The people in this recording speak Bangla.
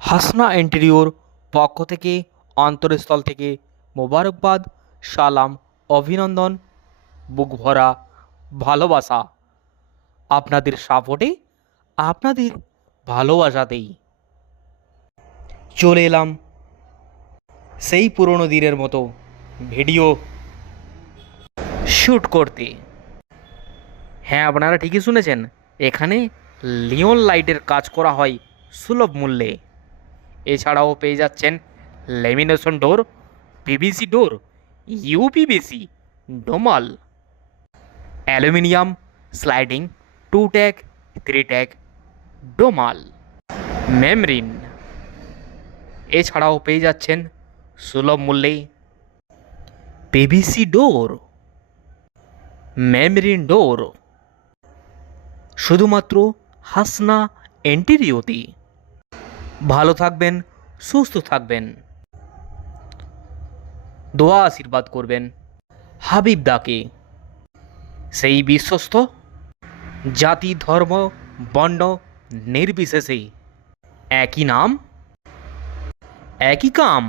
হাসনা ইন্টেরিয়র পক্ষ থেকে অন্তরস্থল থেকে মোবারকবাদ, সালাম, অভিনন্দন, বুক ভরা ভালোবাসা। আপনাদের সাপোর্টে, আপনাদের ভালোবাসাতেই চলে এলাম সেই পুরনো দিনের মতো ভিডিও শ্যুট করতে। হ্যাঁ, আপনারা ঠিকই শুনেছেন, এখানে লিওন লাইটের কাজ করা হয় সুলভ মূল্যে। এছাড়াও পেয়ে যাচ্ছেন lamination door, PVC door, UPVC, Domal, aluminium sliding, 2 track, 3 track, Domal, মেমরিন। এছাড়াও পেয়ে যাচ্ছেন সুলভ মূল্যে পিভিসি ডোর, মেমরিন ডোর, শুধুমাত্র হাসনা ইন্টেরিয়রতে। ভালো থাকবেন, সুস্থ থাকবেন, দোয়া আশীর্বাদ করবেন হাবিব দাকে, সেই বিশ্বস্ত, জাতি ধর্ম বর্ণ নির্বিশেষে একই নাম একই কাম।